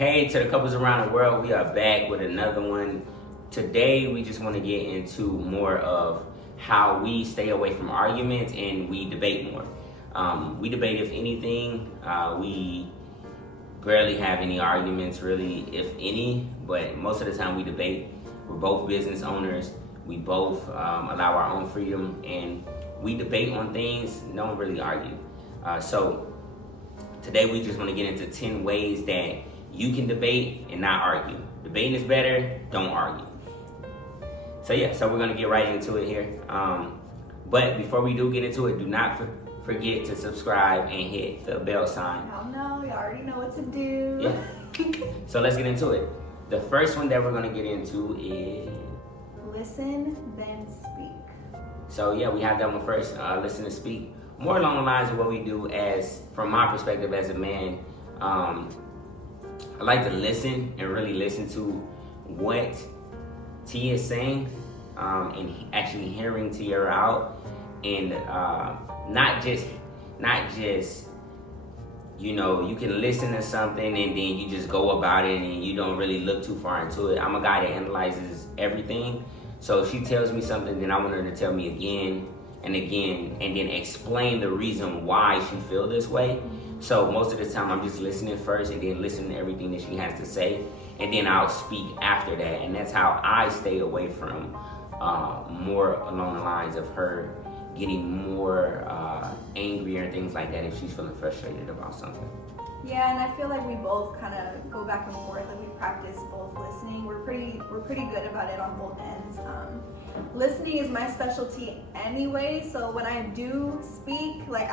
Hey, to the couples around the world, we are back with another one. Today, we just want to get into more of how we stay away from arguments and we debate more. We debate, if anything. We barely have any arguments, really, if any, but most of the time we debate. We're both business owners. We both allow our own freedom, and we debate on things, don't really argue. So today, we just want to get into 10 ways that you can debate and not argue. Debating is better, don't argue. So we're gonna get right into it here. But before we do get into it, do not forget to subscribe and hit the bell sign. No, you already know what to do. Yeah. So let's get into it. The first one that we're gonna get into is listen, then speak. So we have that one first. Listen and speak. More along the lines of what we do from my perspective as a man. I like to listen and really listen to what T is saying, and actually hearing Tierra out, and not just you can listen to something and then you just go about it and you don't really look too far into it. I'm a guy that analyzes everything, so if she tells me something, then I want her to tell me again and again, and then explain the reason why she feel this way. So most of the time I'm just listening first and then listening to everything that she has to say, and then I'll speak after that. And that's how I stay away from more along the lines of her getting more angry or things like that if she's feeling frustrated about something. Yeah, and I feel like we both kind of go back and forth. Like we practice both listening. We're pretty good about it on both ends. Listening is my specialty anyway. So when I do speak, like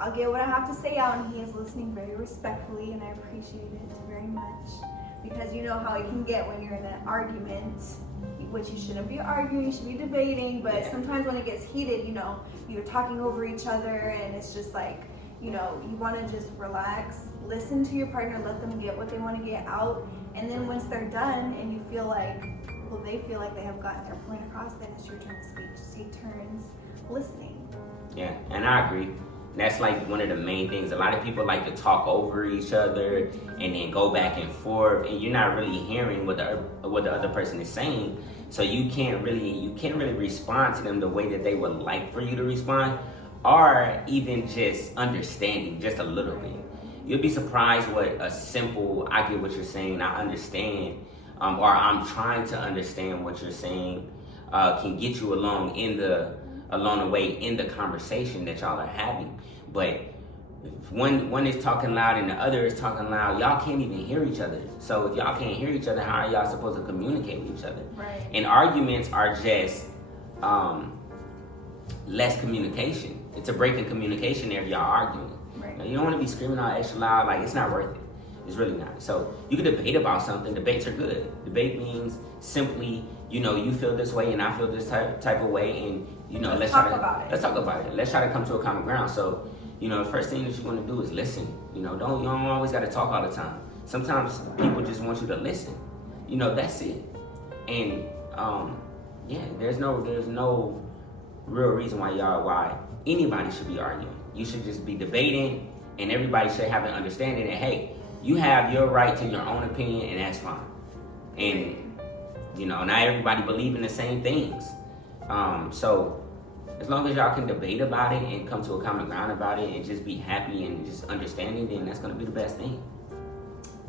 I'll get what I have to say out, and he is listening very respectfully, and I appreciate it very much, because you know how it can get when you're in an argument, which you shouldn't be arguing, you should be debating, but sometimes when it gets heated, you're talking over each other, and it's just like, you want to just relax, listen to your partner, let them get what they want to get out, and then once they're done and you feel like, they feel like they have gotten their point across, then it's your turn to speak. Just take turns listening. Yeah, and I agree. That's like one of the main things. A lot of people like to talk over each other and then go back and forth, and you're not really hearing what the other person is saying. So you can't really respond to them the way that they would like for you to respond, or even just understanding just a little bit. You'll be surprised what a simple "I get what you're saying, I understand," or "I'm trying to understand what you're saying" can get you along the way in the conversation that y'all are having. But if one is talking loud and the other is talking loud, y'all can't even hear each other. So if y'all can't hear each other, how are y'all supposed to communicate with each other? Right. And arguments are just less communication. It's a break in communication if y'all arguing. Right. Now, you don't want to be screaming out extra loud. Like, it's not worth it. It's really not. So you can debate about something. Debates are good. Debate means simply, you feel this way and I feel this type of way, and let's talk about it. Let's try to come to a common ground. So, the first thing that you want to do is listen. You don't always got to talk all the time. Sometimes people just want you to listen. That's it. And there's no real reason why anybody should be arguing. You should just be debating, and everybody should have an understanding that, hey, you have your right to your own opinion, and that's fine. And not everybody believe in the same things. So as long as y'all can debate about it and come to a common ground about it and just be happy and just understanding, then that's going to be the best thing.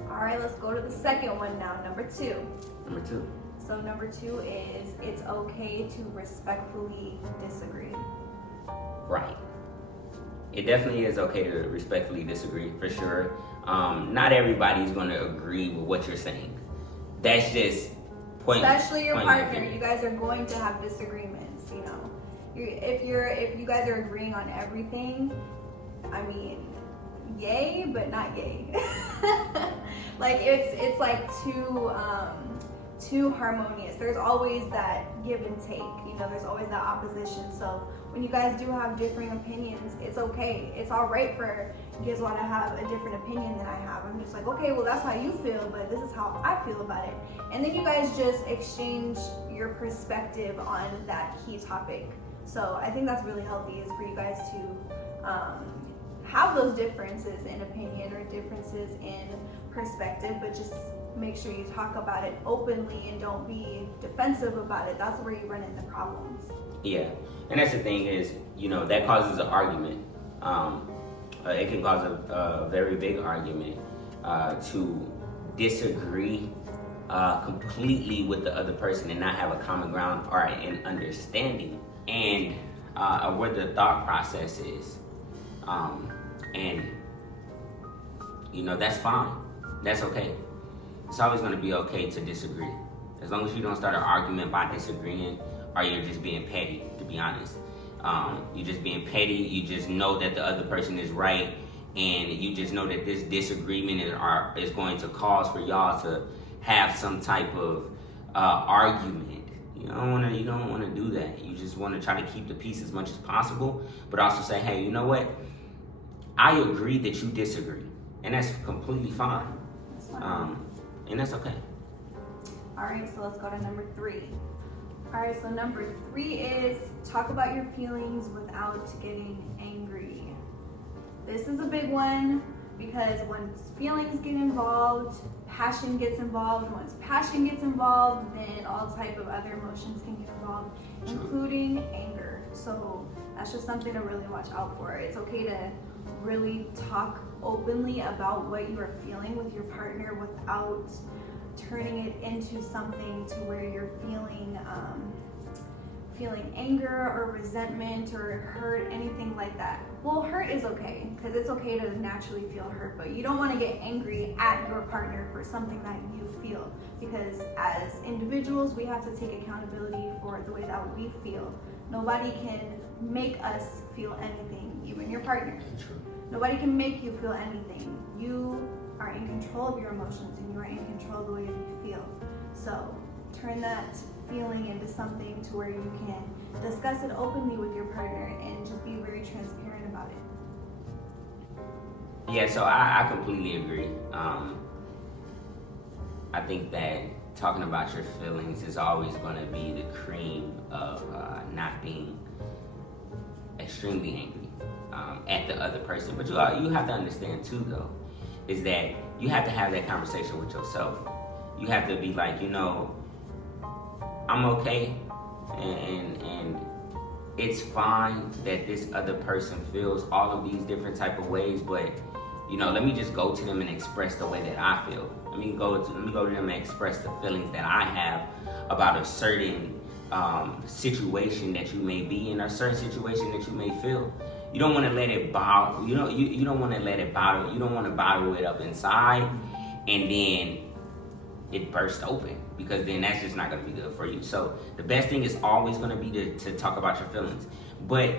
All right, let's go to the second one now, number 2. So number 2 is it's okay to respectfully disagree. Right. It definitely is okay to respectfully disagree, for sure. Not everybody's going to agree with what you're saying. That's just especially your partner. You guys are going to have disagreements. If you guys are agreeing on everything, I mean, yay, but not yay. Like it's like too harmonious. There's always that give and take. There's always that opposition. So when you guys do have differing opinions, it's okay. It's all right for you guys want to have a different opinion than I have. I'm just like, okay, well, that's how you feel, but this is how I feel about it. And then you guys just exchange your perspective on that key topic. So I think that's really healthy, is for you guys to have those differences in opinion or differences in perspective, but just make sure you talk about it openly and don't be defensive about it. That's where you run into problems. Yeah, and that's the thing is, that causes an argument. It can cause a very big argument to disagree completely with the other person and not have a common ground or an understanding and where the thought process is. And that's fine. That's okay. It's always going to be okay to disagree. As long as you don't start an argument by disagreeing or you're just being petty, to be honest. You're just being petty. You just know that the other person is right, and you just know that this disagreement is going to cause for y'all to have some type of argument. You don't want to do that. You just want to try to keep the peace as much as possible, but also say, hey, you know what? I agree that you disagree, and that's completely fine. That's fine. And that's okay. All right, so let's go to number 3. All right, so number 3 is talk about your feelings without getting angry. This is a big one because when feelings get involved, passion gets involved. And once passion gets involved, then all type of other emotions can get involved, including anger. So that's just something to really watch out for. It's okay to really talk openly about what you are feeling with your partner without turning it into something to where you're feeling anger or resentment or hurt, anything like that. Well, hurt is okay because it's okay to naturally feel hurt, but you don't want to get angry at your partner for something that you feel, because as individuals we have to take accountability for the way that we feel. Nobody can make us feel anything, even your partner. True. Nobody can make you feel anything. You are in control of your emotions and you are in control of the way you feel. So turn that feeling into something to where you can discuss it openly with your partner and just be very transparent about it. Yeah, so I completely agree. I think that talking about your feelings is always going to be the cream of not being extremely angry at the other person. But you have to understand too, though, is that you have to have that conversation with yourself. You have to be like, I'm okay, and it's fine that this other person feels all of these different type of ways, but let me just go to them and express the way that I feel. Let me go to them and express the feelings that I have about a certain situation that you may be in, or a certain situation that you may feel. You don't want to let it bottle. You don't want to let it bottle. You don't want to bottle it up inside, and then it bursts open, because then that's just not going to be good for you. So the best thing is always going to be to talk about your feelings. But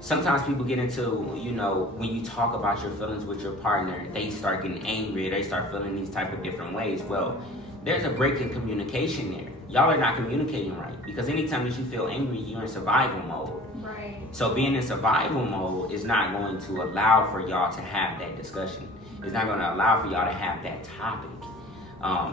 sometimes people get into, when you talk about your feelings with your partner, they start getting angry, they start feeling these type of different ways. Well, there's a break in communication there. Y'all are not communicating right, because anytime that you feel angry, you're in survival mode. Right. So being in survival mode is not going to allow for y'all to have that discussion. It's not going to allow for y'all to have that topic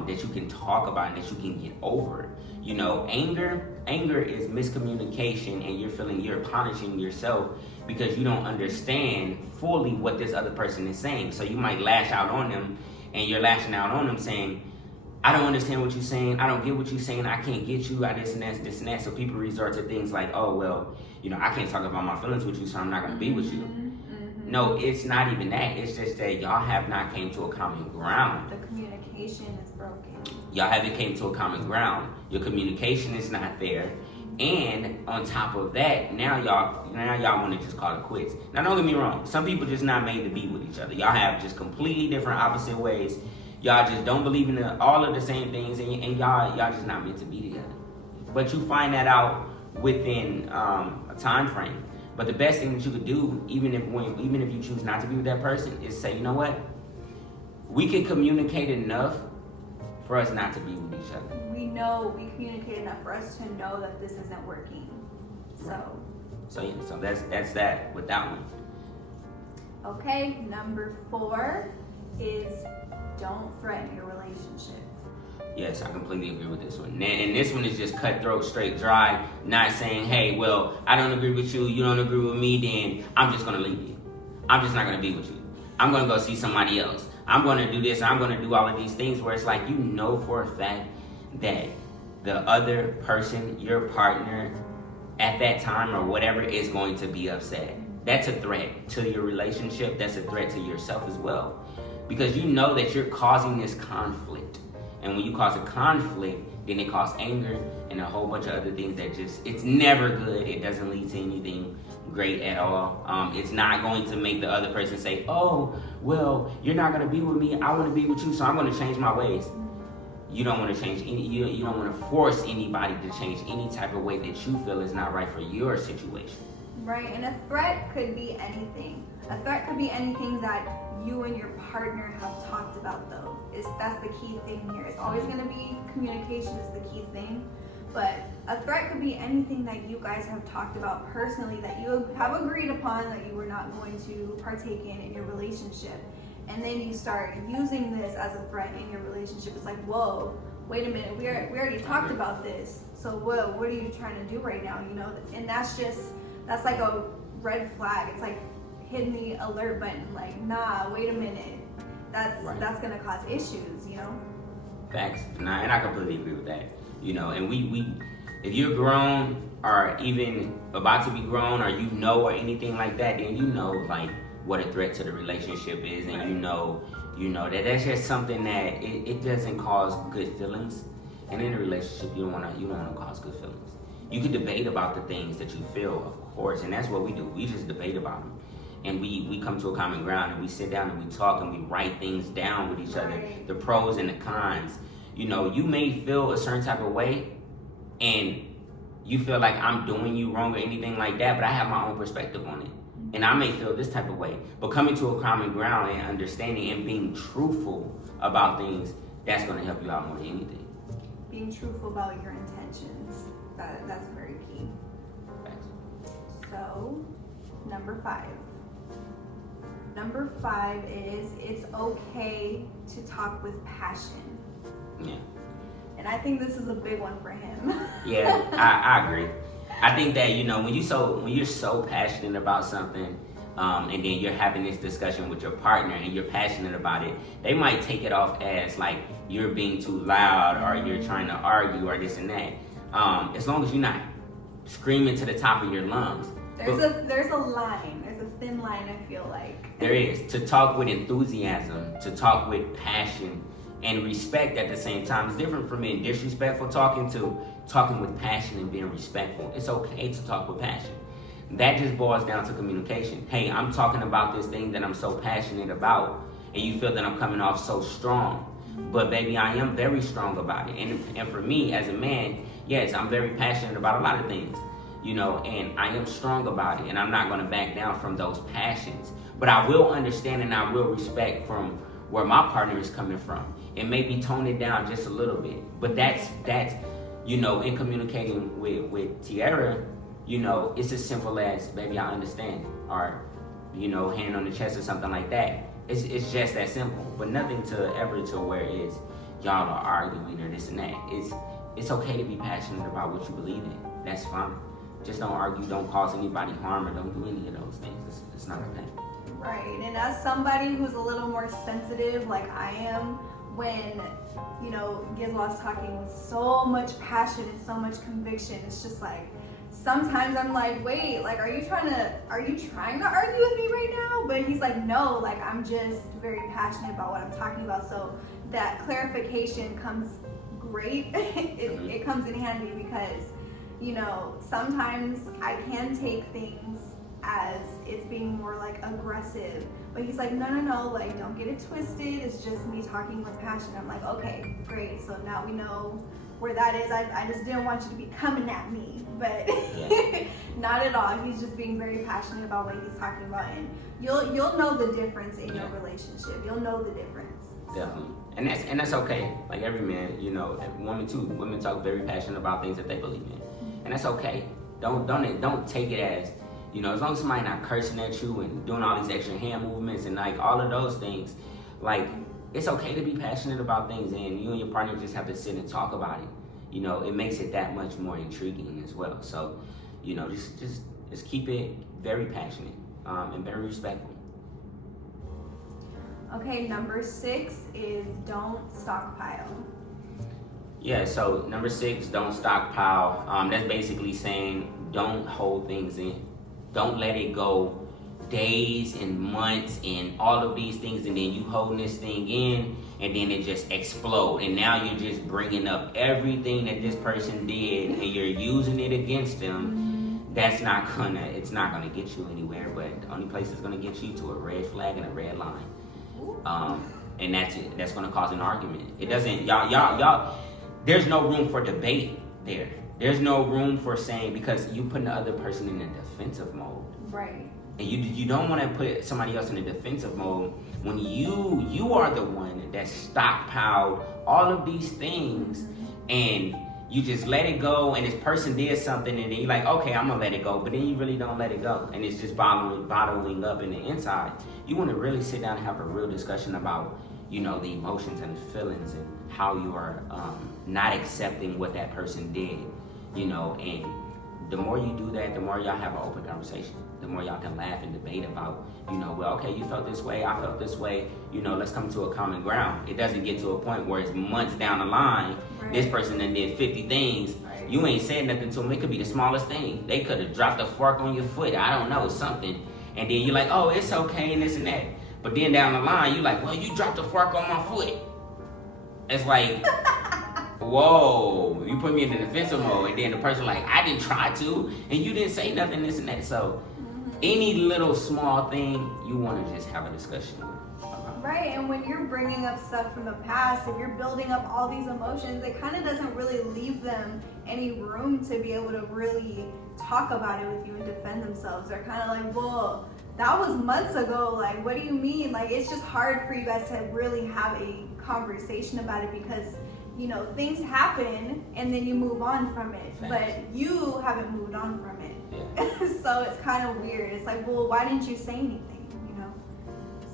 that you can talk about and that you can get over. Anger is miscommunication, and you're punishing yourself because you don't understand fully what this other person is saying. So you might lash out on them, and you're lashing out on them saying, I don't understand what you're saying. I don't get what you're saying. I can't get you. I this and that. So people resort to things like, oh, well, I can't talk about my feelings with you, so I'm not going to be with you. Mm-hmm. No, it's not even that. It's just that y'all have not came to a common ground. The communication is broken. Y'all haven't came to a common ground. Your communication is not there. And on top of that, now y'all want to just call it quits. Now, don't get me wrong. Some people just not made to be with each other. Y'all have just completely different opposite ways. Y'all just don't believe in all of the same things, and y'all just not meant to be together. But you find that out within a time frame. But the best thing that you could do, even if you choose not to be with that person, is say, you know what? We can communicate enough for us not to be with each other. We communicate enough for us to know that this isn't working. So that's that with that one. Okay, number 4 is don't threaten your relationship. Yes, I completely agree with this one. And this one is just cutthroat, straight, dry, not saying, hey, well, I don't agree with you, you don't agree with me, then I'm just going to leave you. I'm just not going to be with you. I'm going to go see somebody else. I'm going to do this, I'm going to do all of these things, where it's like, you know for a fact that the other person, your partner, at that time or whatever, is going to be upset. That's a threat to your relationship. That's a threat to yourself as well. Because you know that you're causing this conflict. And when you cause a conflict, then it causes anger and a whole bunch of other things that just, it's never good. It doesn't lead to anything great at all. It's not going to make the other person say, oh, well, you're not going to be with me. I want to be with you, so I'm going to change my ways. You don't want to change any, you don't want to force anybody to change any type of way that you feel is not right for your situation. Right, and a threat could be anything. A threat could be anything that you and your partner have talked about, though. That's the key thing here. It's always going to be communication is the key thing. But a threat could be anything that you guys have talked about personally that you have agreed upon that you were not going to partake in your relationship. And then you start using this as a threat in your relationship. It's like, whoa, wait a minute, we already talked about this. So what are you trying to do right now? You know, and that's like a red flag. It's like hitting the alert button. Like, nah, wait a minute. That's gonna cause issues, you know? Facts. And I completely agree with that. You know, and we if you're grown or even about to be grown, or you know, or anything like that, then you know like what a threat to the relationship is, and you know that's just something that it doesn't cause good feelings. And in a relationship, you don't want to cause good feelings. You can debate about the things that you feel, of course, and that's what we do. We just debate about them, and we come to a common ground, and we sit down and we talk, and we write things down with each other, the pros and the cons. You know, you may feel a certain type of way, and you feel like I'm doing you wrong or anything like that, but I have my own perspective on it. And I may feel this type of way, but coming to a common ground and understanding and being truthful about things, that's going to help you out more than anything. Being truthful about your intentions, that's very key. Thanks. So, number 5. Number 5 is it's okay to talk with passion. Yeah. And I think this is a big one for him. Yeah, I agree. I think that, you know, when you're so passionate about something, and then you're having this discussion with your partner and you're passionate about it, they might take it off as like you're being too loud or you're trying to argue or this and that. As long as you're not screaming to the top of your lungs. There's a line. There's a thin line, I feel like. There is. To talk with enthusiasm, to talk with passion and respect at the same time. It's different from being disrespectful talking with passion and being respectful. It's okay to talk with passion. That just boils down to communication. Hey, I'm talking about this thing that I'm so passionate about, and you feel that I'm coming off so strong. But baby, I am very strong about it. And for me as a man, yes, I'm very passionate about a lot of things, you know, and I am strong about it, and I'm not going to back down from those passions. But I will understand and I will respect from where my partner is coming from. It may be tone it down just a little bit, but that's you know, in communicating with Tiara, you know, it's as simple as, baby, I understand, or, you know, hand on the chest or something like that. It's just that simple, but nothing to where it's y'all are arguing or this and that. It's okay to be passionate about what you believe in. That's fine. Just don't argue, don't cause anybody harm, or don't do any of those things. It's not okay. Right, and as somebody who's a little more sensitive, like I am, when, you know, Gizla's talking with so much passion and so much conviction, it's just like, sometimes I'm like, wait, like, are you trying to argue with me right now? But he's like, no, like, I'm just very passionate about what I'm talking about. So that clarification comes great. It comes in handy because, you know, sometimes I can take things as it's being more like aggressive, but he's like, no, like, don't get it twisted, it's just me talking with passion. I'm like, okay, great, so now we know where that is. I just didn't want you to be coming at me, but yeah. Not at all. He's just being very passionate about what he's talking about, and you'll know the difference in your relationship. You'll know the difference. Definitely. And that's okay. Like every man, you know, women too. Women talk very passionate about things that they believe in. And that's okay. Don't take it as, you know, as long as somebody not cursing at you and doing all these extra hand movements and like all of those things, like, it's okay to be passionate about things, and you and your partner just have to sit and talk about it. You know, it makes it that much more intriguing as well. So, you know, just keep it very passionate and very respectful. Okay, number 6 is don't stockpile. Yeah, so number 6, don't stockpile. That's basically saying don't hold things in. Don't let it go days and months and all of these things, and then you holding this thing in, and then it just explode, and now you're just bringing up everything that this person did, and you're using it against them. That's not gonna get you anywhere. But the only place it's gonna get you to a red flag and a red line, and that's it. That's gonna cause an argument. It doesn't, y'all. There's no room for debate there. There's no room for saying, because you putting the other person in a defensive mode. Right. And you don't want to put somebody else in a defensive mode when you are the one that stockpiled all of these things, and you just let it go, and this person did something, and then you're like, okay, I'm gonna let it go, but then you really don't let it go, and it's just bottling up in the inside. You want to really sit down and have a real discussion about, the emotions and the feelings and how you are not accepting what that person did, and the more you do that, the more y'all have an open conversation. The more y'all can laugh and debate about, well, okay, you felt this way, I felt this way, let's come to a common ground. It doesn't get to a point where it's months down the line, right. This person done did 50 things, right. You ain't said nothing to them. It could be the smallest thing. They could have dropped a fork on your foot, I don't know, something. And then you're like, oh, it's okay, and this and that. But then down the line, you're like, well, you dropped a fork on my foot. It's like, whoa, you put me in the defensive mode, and then the person like, I didn't try to, and you didn't say nothing, this and that. So any little small thing, you want to just have a discussion about. Right, and when you're bringing up stuff from the past, if you're building up all these emotions, it kind of doesn't really leave them any room to be able to really talk about it with you and defend themselves. They're kind of like, well, that was months ago, like, what do you mean? Like, it's just hard for you guys to really have a conversation about it because, things happen and then you move on from it, but you haven't moved on from it. Yeah. So it's kind of weird. It's like, well, why didn't you say anything?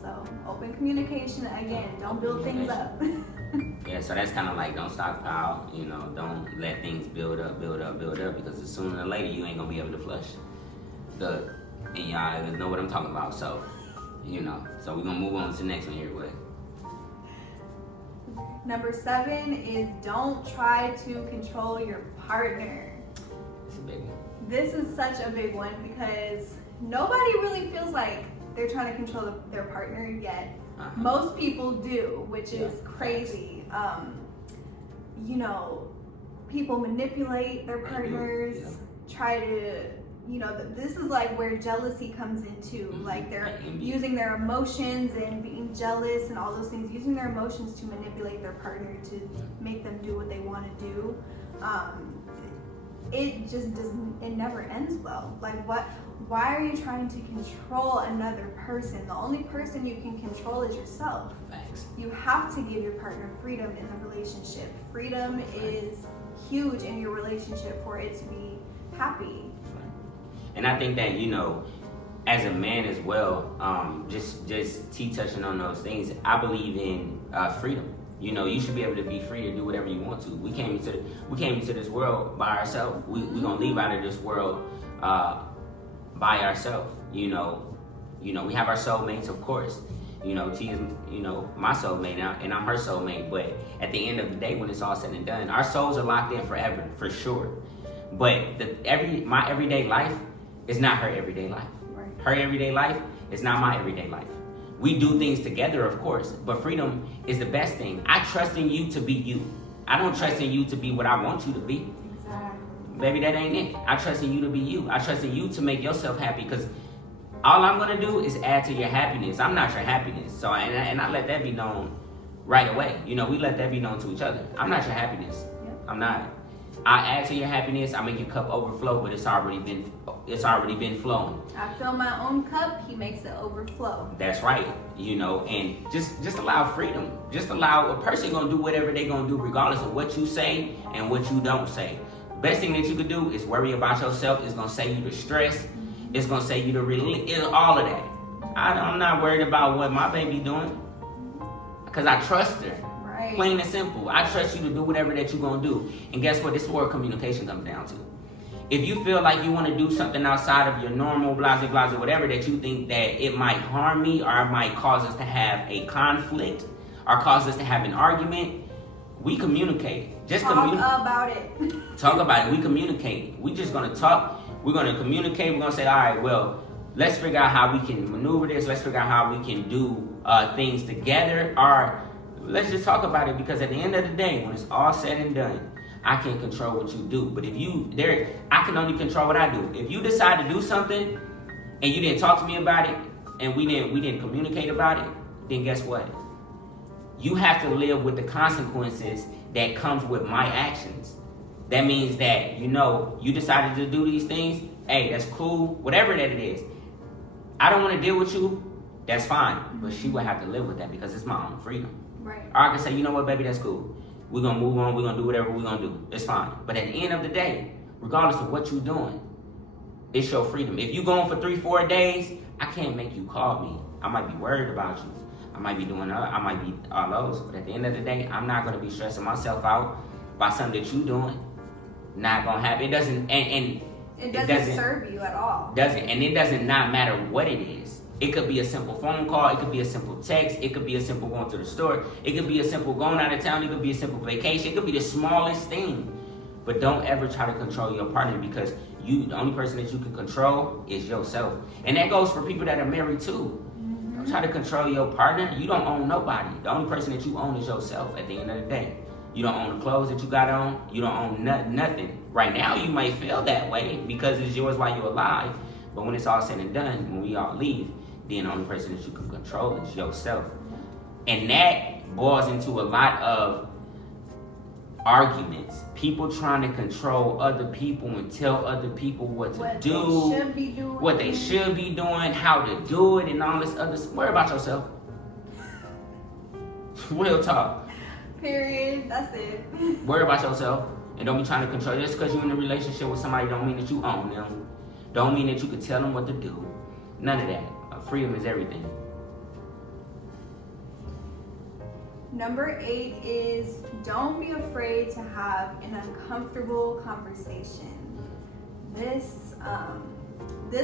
So open communication again. Don't build things up. Yeah, so that's kind of like don't stockpile. Don't let things build up, because sooner or later you ain't gonna be able to flush and y'all know what I'm talking about. So so we're gonna move on to the next one here. What? Number 7 is don't try to control your partner. It's a big one. This is such a big one because nobody really feels like they're trying to control their partner yet. Uh-huh. Most people do, which is crazy. People manipulate their partners, try to, this is like where jealousy comes into. Mm-hmm. Like they're using their emotions and being jealous and all those things, using their emotions to manipulate their partner to make them do what they want to do. It just doesn't, it never ends well. Like why are you trying to control another person? The only person you can control is yourself. Thanks. You have to give your partner freedom in the relationship. Freedom is huge in your relationship for it to be happy. And I think that, as a man as well, just touching on those things, I believe in freedom. You should be able to be free to do whatever you want to. We came into this world by ourselves. We gonna leave out of this world by ourselves. We have our soulmates, of course. T is my soulmate now, and I'm her soulmate. But at the end of the day, when it's all said and done, our souls are locked in forever, for sure. But my everyday life is not her everyday life. Right. Her everyday life is not my everyday life. We do things together, of course, but freedom is the best thing. I trust in you to be you. I don't trust in you to be what I want you to be. Exactly. Baby, that ain't it. I trust in you to be you. I trust in you to make yourself happy, because all I'm going to do is add to your happiness. I'm not your happiness. So, and I let that be known right away. We let that be known to each other. I'm not your happiness. Yep. I'm not. I add to your happiness. I make your cup overflow, but it's already been flowing. I fill my own cup. He makes it overflow. That's right. And just allow freedom. Just allow a person gonna do whatever they gonna do, regardless of what you say and what you don't say. Best thing that you could do is worry about yourself. It's gonna save you the stress. Mm-hmm. It's gonna save you the relief. All of that. I'm not worried about what my baby doing, because I trust her. Right. Plain and simple. I trust you to do whatever that you're gonna do. And guess what? This is where communication comes down to. If you feel like you want to do something outside of your normal blah, whatever, that you think that it might harm me or it might cause us to have a conflict or cause us to have an argument, we communicate. Just communicate about it. Talk about it. We communicate. We just gonna talk. We're gonna communicate. We're gonna say, all right, well, let's figure out how we can maneuver this. Let's figure out how we can do things together. Or let's just talk about it, because at the end of the day, when it's all said and done, I can't control what you do. But I can only control what I do. If you decide to do something and you didn't talk to me about it and we didn't communicate about it, then guess what? You have to live with the consequences that comes with my actions. That means that, you decided to do these things. Hey, that's cool. Whatever that it is. I don't want to deal with you. That's fine. But she will have to live with that because it's my own freedom. Right. Or I can say, you know what, baby, that's cool. We're going to move on. We're going to do whatever we're going to do. It's fine. But at the end of the day, regardless of what you're doing, it's your freedom. If you're going for 3-4 days, I can't make you call me. I might be worried about you. I might be doing I might be all those. But at the end of the day, I'm not going to be stressing myself out by something that you're doing. Not going to happen. It doesn't, and it doesn't serve you at all. And it doesn't not matter what it is. It could be a simple phone call. It could be a simple text. It could be a simple going to the store. It could be a simple going out of town. It could be a simple vacation. It could be the smallest thing. But don't ever try to control your partner, because the only person that you can control is yourself. And that goes for people that are married too. Mm-hmm. Don't try to control your partner. You don't own nobody. The only person that you own is yourself at the end of the day. You don't own the clothes that you got on. You don't own nothing. Right now, you might feel that way because it's yours while you're alive. But when it's all said and done, when we all leave, then the only person that you can control is yourself. And that boils into a lot of arguments. People trying to control other people and tell other people what to do, what they should be doing, how to do it, and all this other stuff. Worry about yourself. Real talk. Period. That's it. Worry about yourself. And don't be trying to control. Just because you're in a relationship with somebody don't mean that you own them. Don't mean that you can tell them what to do. None of that. Freedom is everything. Number 8 is don't be afraid to have an uncomfortable conversation. This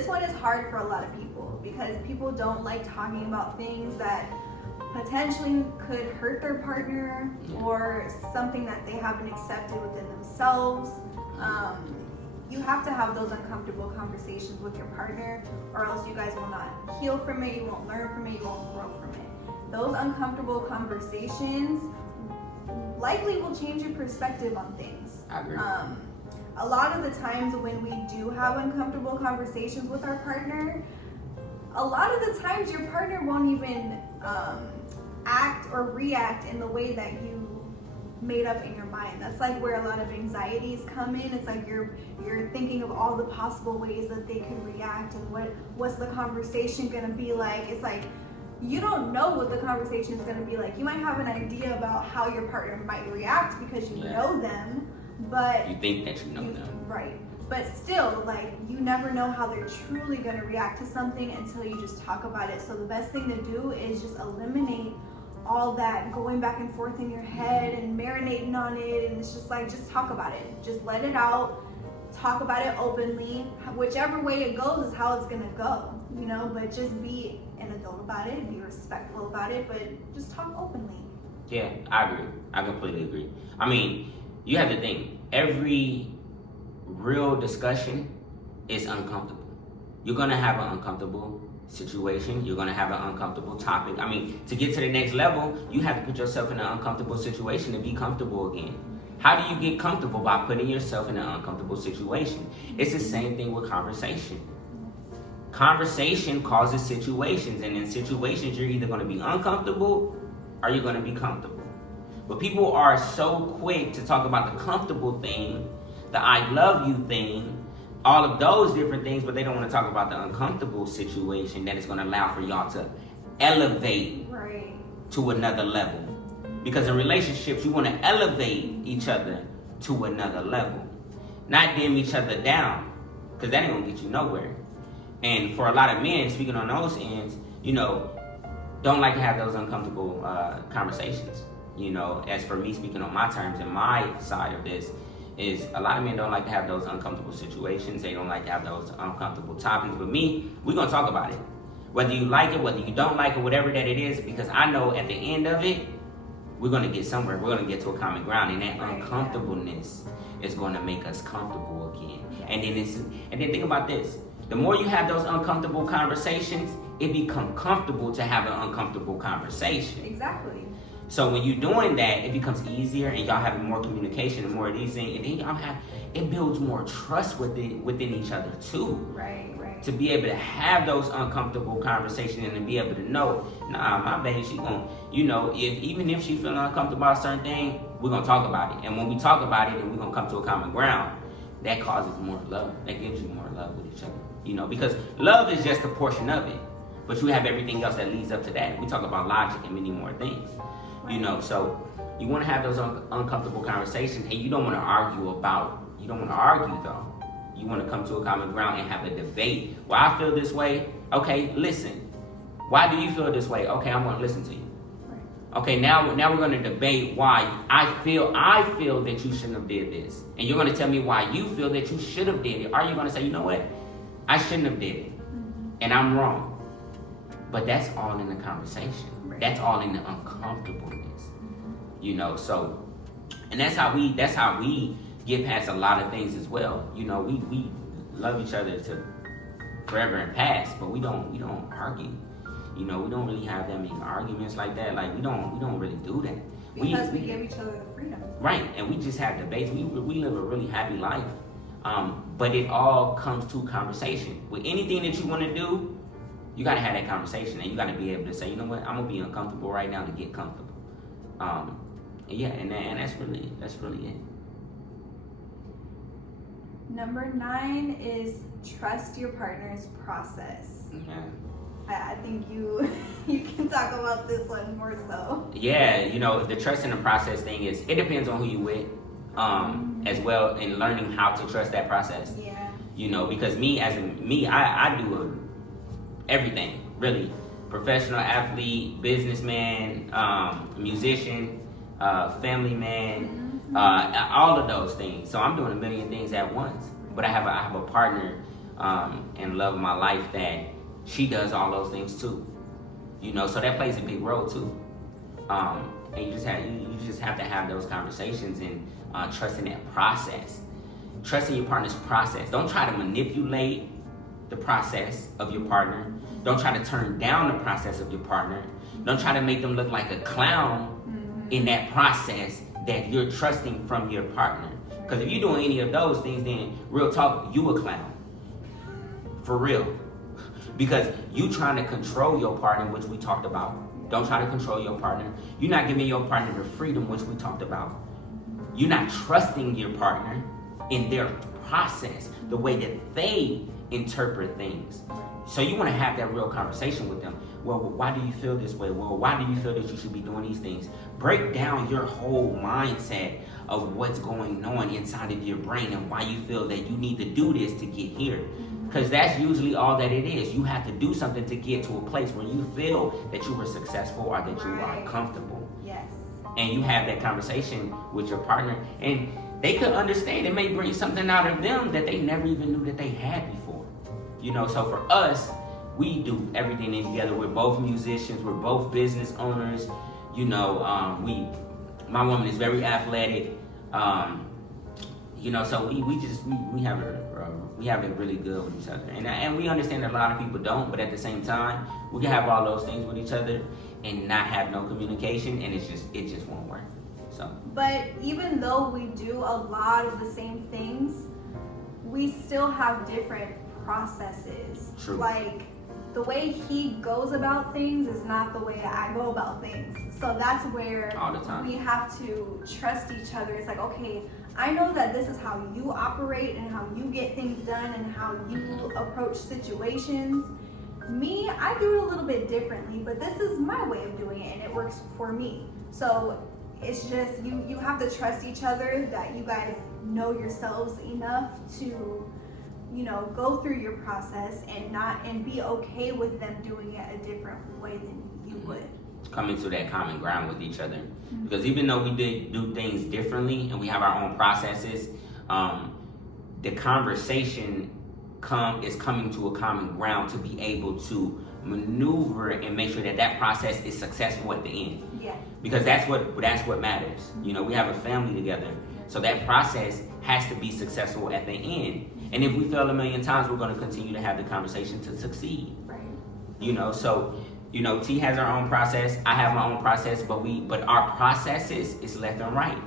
one is hard for a lot of people because people don't like talking about things that potentially could hurt their partner or something that they haven't accepted within themselves. You have to have those uncomfortable conversations with your partner, or else you guys will not heal from it, you won't learn from it, you won't grow from it. Those uncomfortable conversations likely will change your perspective on things. I agree. A lot of the times when we do have uncomfortable conversations with our partner, a lot of the times your partner won't even act or react in the way that you made up in your mind. That's like where a lot of anxieties come in. It's like you're thinking of all the possible ways that they could react and what's the conversation gonna be like. It's like you don't know what the conversation is gonna be like. You might have an idea about how your partner might react because you know them, but you think that you know them. Right. But still, like, you never know how they're truly gonna react to something until you just talk about it. So the best thing to do is just eliminate all that going back and forth in your head and marinating on it, and it's just like, just talk about it. Just let it out. Talk about it openly. Whichever way it goes is how it's gonna go, but just be an adult about it, be respectful about it, but just talk openly. Yeah, I agree. I completely agree. I mean, you have to think, every real discussion is uncomfortable. You're gonna have an uncomfortable situation. You're gonna have an uncomfortable topic. I mean, to get to the next level, you have to put yourself in an uncomfortable situation to be comfortable again. How do you get comfortable? By putting yourself in an uncomfortable situation. It's the same thing with conversation. Conversation causes situations, and in situations, you're either gonna be uncomfortable or you're gonna be comfortable. But people are so quick to talk about the comfortable thing, the I love you thing, all of those different things, but they don't want to talk about the uncomfortable situation that is going to allow for y'all to elevate to another level. Because in relationships, you want to elevate each other to another level, not dim each other down, because that ain't going to get you nowhere. And for a lot of men, speaking on those ends, don't like to have those uncomfortable conversations. As for me, speaking on my terms and my side of this, is a lot of men don't like to have those uncomfortable situations. They don't like to have those uncomfortable topics. But me, we're going to talk about it. Whether you like it, whether you don't like it, whatever that it is, because I know at the end of it, we're going to get somewhere. We're going to get to a common ground. And that uncomfortableness is going to make us comfortable again. Yes. And then think about this. The more you have those uncomfortable conversations, it becomes comfortable to have an uncomfortable conversation. Exactly. So when you're doing that, it becomes easier, and y'all having more communication and more of these things, and then it builds more trust within each other too. Right. To be able to have those uncomfortable conversations and to be able to know, nah, my baby, she gonna, even if she feeling uncomfortable about a certain thing, we're gonna talk about it. And when we talk about it, then we're gonna come to a common ground. That causes more love. That gives you more love with each other. Because love is just a portion of it, but you have everything else that leads up to that. We talk about logic and many more things. So you want to have those uncomfortable conversations, and you don't want to argue though. You want to come to a common ground and have a debate. Well, I feel this way. Okay, listen. Why do you feel this way? Okay, I'm going to listen to you. Okay, now we're going to debate why I feel that you shouldn't have did this. And you're going to tell me why you feel that you should have did it. Or you're going to say, you know what? I shouldn't have did it. And I'm wrong. But that's all in the conversation. That's all in the uncomfortableness. So, and that's how we get past a lot of things as well. We love each other to forever and past, but we don't argue. We don't really have that many arguments like that. Like we don't really do that. Because we give each other the freedom. Right, and we just have debates. We live a really happy life. But it all comes to conversation. With anything that you want to do, you got to have that conversation, and you got to be able to say, you know what, I'm gonna be uncomfortable right now to get comfortable. And that's really it. Number 9 is trust your partner's process. Okay. I think you can talk about this one more so. Yeah, the trust in the process thing is, it depends on who you with, as well, in learning how to trust that process. Yeah. Because I do everything, really. Professional athlete, businessman, musician, family man, all of those things. So I'm doing a million things at once. But I have a partner and love of my life that she does all those things too. So that plays a big role too. And you just have to have those conversations and trusting that process. Trusting your partner's process. Don't try to manipulate the process of your partner. Don't try to turn down the process of your partner. Don't try to make them look like a clown in that process that you're trusting from your partner. Because if you're doing any of those things, then real talk, you a clown. For real. Because you trying to control your partner, which we talked about. Don't try to control your partner. You're not giving your partner the freedom, which we talked about. You're not trusting your partner in their process, the way that they interpret things. So you want to have that real conversation with them. Well, why do you feel this way? Well, why do you feel that you should be doing these things? Break down your whole mindset of what's going on inside of your brain and why you feel that you need to do this to get here. Because that's usually all that it is. You have to do something to get to a place where you feel that you were successful or that you are comfortable. Yes. And you have that conversation with your partner, and they could understand. It may bring something out of them that they never even knew that they had before. So for us, we do everything together. We're both musicians. We're both business owners. My woman is very athletic. So we have it really good with each other, and we understand that a lot of people don't. But at the same time, we can have all those things with each other and not have no communication, and it just won't work. So. But even though we do a lot of the same things, we still have different processes. True. Like the way he goes about things is not the way I go about things. So that's where all the time we have to trust each other. It's like, okay, I know that this is how you operate and how you get things done and how you approach situations. Me, I do it a little bit differently, but this is my way of doing it and it works for me. So it's just, you have to trust each other, that you guys know yourselves enough to, go through your process and be okay with them doing it a different way than you would. Coming to that common ground with each other. Because even though we do things differently and we have our own processes, The conversation is coming to a common ground to be able to maneuver and make sure that that process is successful at the end. Yeah. Because that's what matters. You know, we have a family together, so that process has to be successful at the end. And if we fail a million times, we're going to continue to have the conversation to succeed. Right. You know, so T has her own process, I have my own process, but our processes is left and right.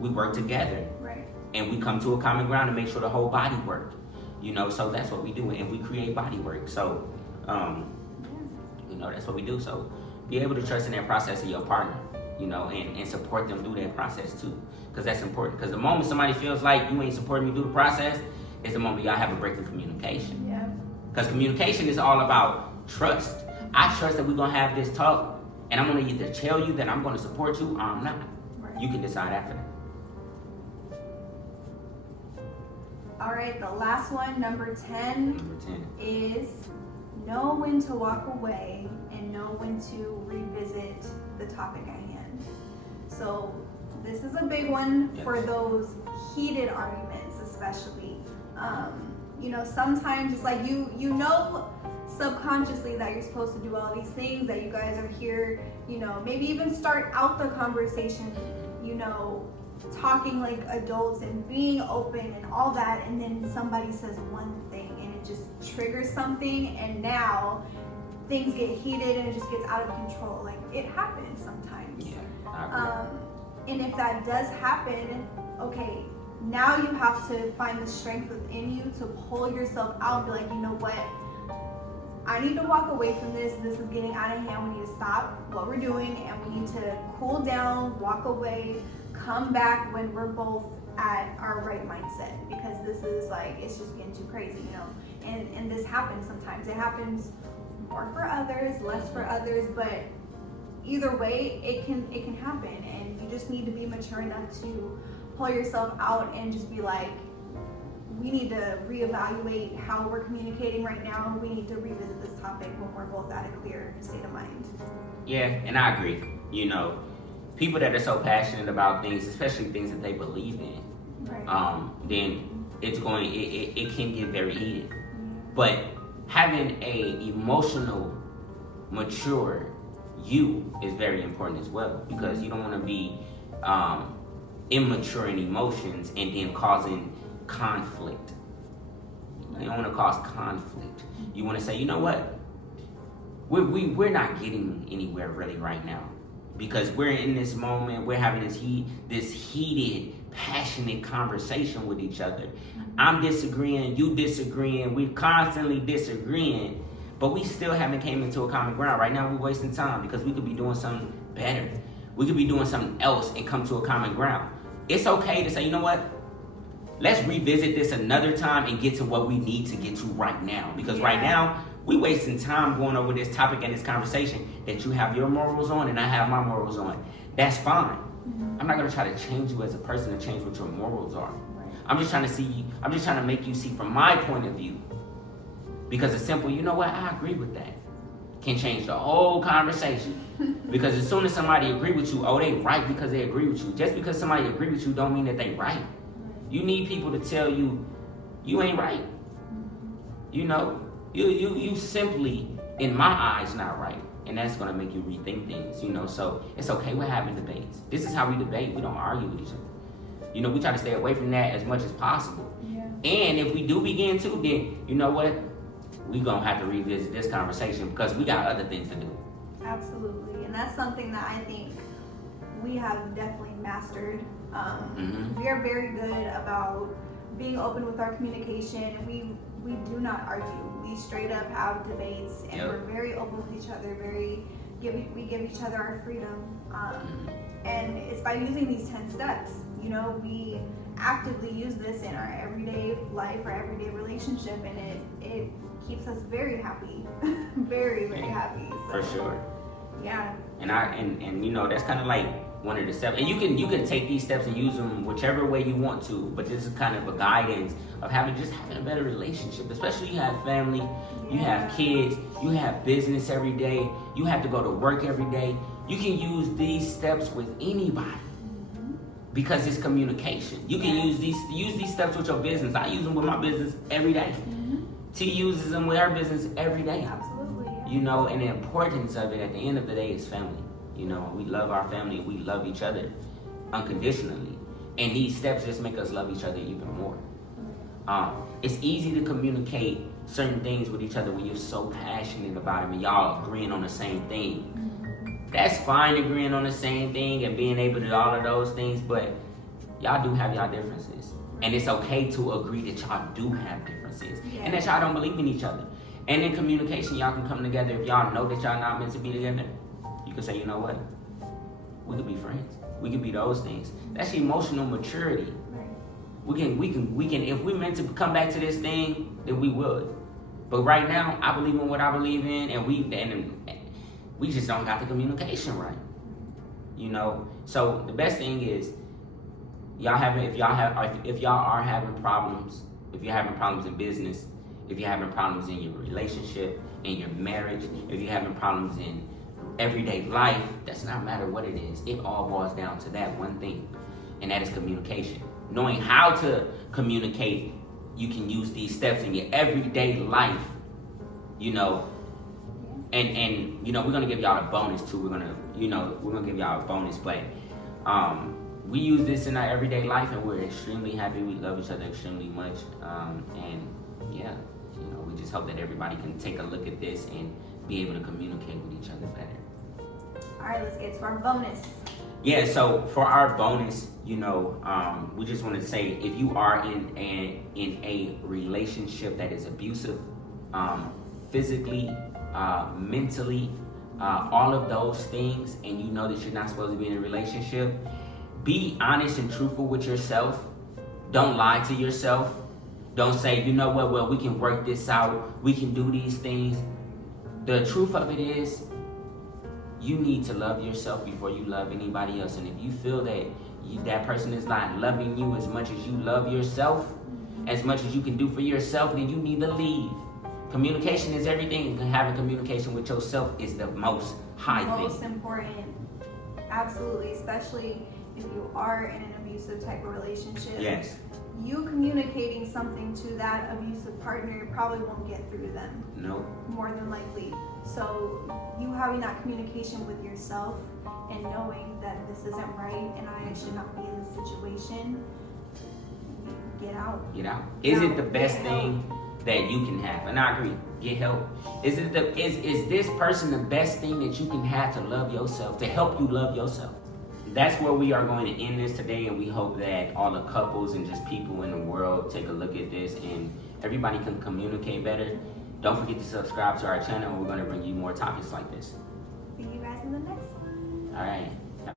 We work together. Right. And we come to a common ground to make sure the whole body work. You know, so that's what we do, and we create body work. So, that's what we do. So, be able to trust in that process of your partner, and support them through that process too, because that's important. Because the moment somebody feels like you ain't supporting me through the process, is the moment y'all have a break in communication. Yeah. Because communication is all about trust. I trust that we're gonna have this talk, and I'm gonna either tell you that I'm gonna support you or I'm not. Right. You can decide after that. All right, the last one, number 10, Number 10. is know when to walk away and know when to revisit the topic at hand. So this is a big one for those heated arguments, especially. Sometimes it's like you subconsciously that you're supposed to do all these things, that you guys are here, maybe even start out the conversation, talking like adults and being open and all that, and then somebody says one thing and it just triggers something, and now things get heated and it just gets out of control. Like, it happens sometimes. Yeah, I agree. And if that does happen, okay, now you have to find the strength within you to pull yourself out and be like, you know what, I need to walk away from this. This is getting out of hand. We need to stop what we're doing, and we need to cool down, walk away, come back when we're both at our right mindset, because this is like, it's just getting too crazy, and this happens sometimes. It happens more for others, less for others, but either way, it can happen, and you just need to be mature enough to pull yourself out and just be like, we need to reevaluate how we're communicating right now. We need to revisit this topic when we're both at a clear state of mind. Yeah, and I agree. People that are so passionate about things, especially things that they believe in, Right. then it can get very heated. But having a emotional, mature you is very important as well, because you don't want to be immature in emotions and then causing conflict. You don't want to cause conflict. You want to say, you know what? We're not getting anywhere really right now, because we're in this moment. We're having this heated, passionate conversation with each other. I'm disagreeing, you disagreeing, we're constantly disagreeing, but we still haven't came into a common ground. Right now, we're wasting time, because we could be doing something better. We could be doing something else and come to a common ground. It's okay to say, you know what? Let's revisit this another time and get to what we need to get to right now. Because right now, we wasting time going over this topic and this conversation that you have your morals on and I have my morals on. That's fine. Mm-hmm. I'm not going to try to change you as a person to change what your morals are. Right. I'm just trying to make you see from my point of view. Because it's simple, you know what? I agree with that. Can change the whole conversation. Because as soon as somebody agree with you, they right because they agree with you. Just because somebody agree with you don't mean that they right. You need people to tell you, you ain't right. You simply, in my eyes, not right. And that's going to make you rethink things, So it's okay, we're having debates. This is how we debate. We don't argue with each other. We try to stay away from that as much as possible. Yeah. And if we do begin to, then, you know what? We're going to have to revisit this conversation, because we got other things to do. Absolutely. And that's something that I think we have definitely mastered. We are very good about being open with our communication. We do not argue. We straight up have debates, and we're very open with each other. We give each other our freedom, and it's by using these 10 steps. We actively use this in our everyday life, our everyday relationship, and it keeps us very happy, very, very happy. So, for sure. Yeah. And that's kind of like one of the steps, and you can take these steps and use them whichever way you want to, but this is kind of a guidance of having a better relationship, especially you have family, you have kids, you have business every day, you have to go to work every day. You can use these steps with anybody. Because it's communication. You can use these steps with your business. I use them with my business every day. T uses them with her business every day. Absolutely. You know, and the importance of it at the end of the day is family. You know, we love our family. We love each other unconditionally. And these steps just make us love each other even more. It's easy to communicate certain things with each other when you're so passionate about them and y'all agreeing on the same thing. That's fine agreeing on the same thing and being able to do all of those things, but y'all do have y'all differences. And it's okay to agree that y'all do have differences and that y'all don't believe in each other. And in communication, y'all can come together. If y'all know that y'all not meant to be together, you can say, you know what? We could be friends. We could be those things. That's emotional maturity. We can. If we meant to come back to this thing, then we would. But right now, I believe in what I believe in, and we just don't got the communication right. You know. So the best thing is, if y'all are having problems, if you're having problems in business, if you're having problems in your relationship, in your marriage, if you're having problems in everyday life, does not matter what it is. It all boils down to that one thing, and that is communication. Knowing how to communicate, you can use these steps in your everyday life, you know. And you know, we're gonna give y'all a bonus too. We're gonna give y'all a bonus, but we use this in our everyday life, and we're extremely happy. We love each other extremely much, and yeah, you know, we just hope that everybody can take a look at this and be able to communicate with each other better. All right, let's get to our bonus. Yeah, so for our bonus, you know, we just want to say, if you are in a relationship that is abusive, physically, mentally, all of those things, and you know that you're not supposed to be in a relationship, be honest and truthful with yourself. Don't lie to yourself. Don't say, you know what, well, we can work this out. We can do these things. The truth of it is, you need to love yourself before you love anybody else. And if you feel that that person is not loving you as much as you love yourself, as much as you can do for yourself, then you need to leave. Communication is everything. Having communication with yourself is the most high thing. Most important. Absolutely. Especially if you are in an abusive type of relationship. Yes. You communicating something to that abusive partner probably won't get through to them. No. More than likely. So you having that communication with yourself and knowing that this isn't right and I should not be in this situation, get out. Get out. Is it the best thing that you can have? And I agree. Get help. Is this person the best thing that you can have to love yourself, to help you love yourself? That's where we are going to end this today, and we hope that all the couples and just people in the world take a look at this and everybody can communicate better. Don't forget to subscribe to our channel, and we're going to bring you more topics like this. See you guys in the next one. All right.